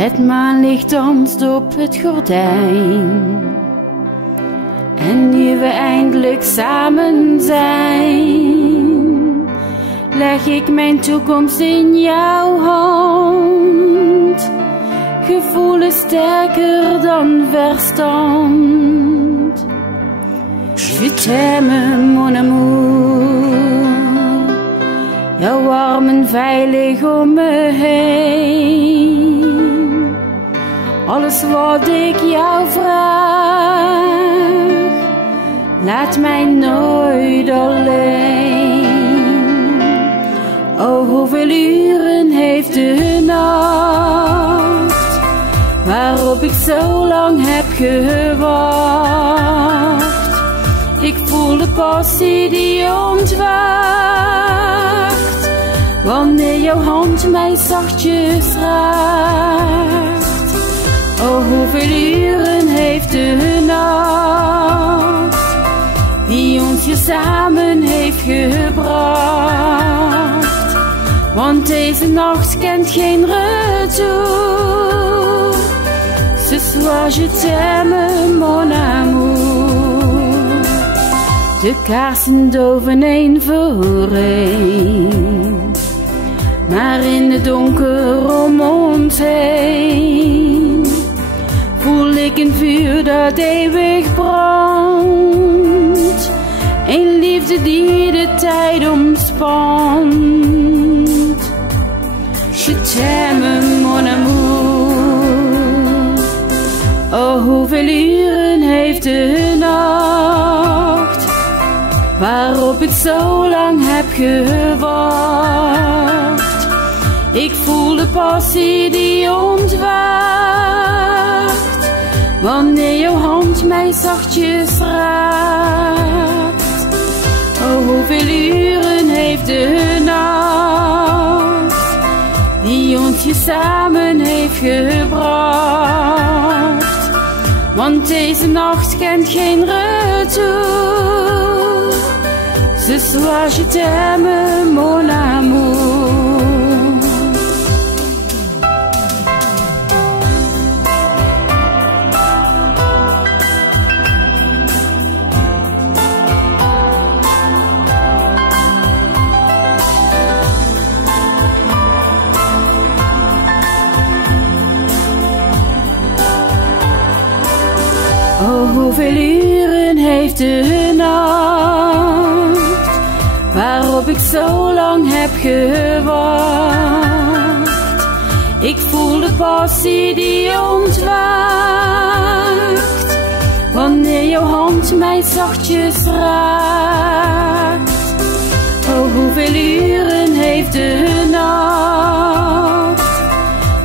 Het maanlicht danst op het gordijn. En nu we eindelijk samen zijn, leg ik mijn toekomst in jouw hand. Gevoelens sterker dan verstand. Je t'aime, mon amour. Jouw armen veilig om me heen. Alles wat ik jou vraag, laat mij nooit alleen. Oh, hoeveel uren heeft de nacht, waarop ik zo lang heb gewacht. Ik voel de passie die ontwaakt, wanneer jouw hand mij zachtjes raakt. Oh, hoeveel uren heeft de nacht, die ons hier samen heeft gebracht. Want deze nacht kent geen retour. Ce soir je t'aime, mon amour. De kaarsen doven één voor één, maar in het donker om ons heen voel ik een vuur dat eeuwig brandt. Een liefde die de tijd omspant. Je t'aime, mon amour. Oh, hoeveel uren heeft de nacht, waarop ik zo lang heb gewacht. Ik voel de passie die ontwaakt, wanneer jouw hand mij zachtjes raakt. Oh, hoeveel uren heeft de nacht, die ons hier samen heeft gebracht. Want deze nacht kent geen retour. Ce soir je t'aime, mon amour. Oh, hoeveel uren heeft de nacht, waarop ik zo lang heb gewacht. Ik voel de passie die ontwaakt, wanneer jouw hand mij zachtjes raakt. Oh, hoeveel uren heeft de nacht,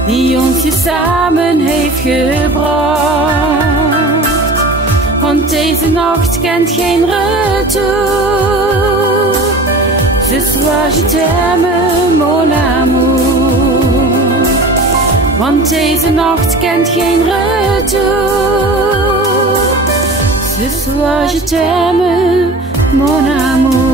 die ons hier samen heeft gebracht. Want deze nacht kent geen retour. Ce soir je t'aime, mon amour. Want deze nacht kent geen retour. Ce soir je t'aime, mon amour.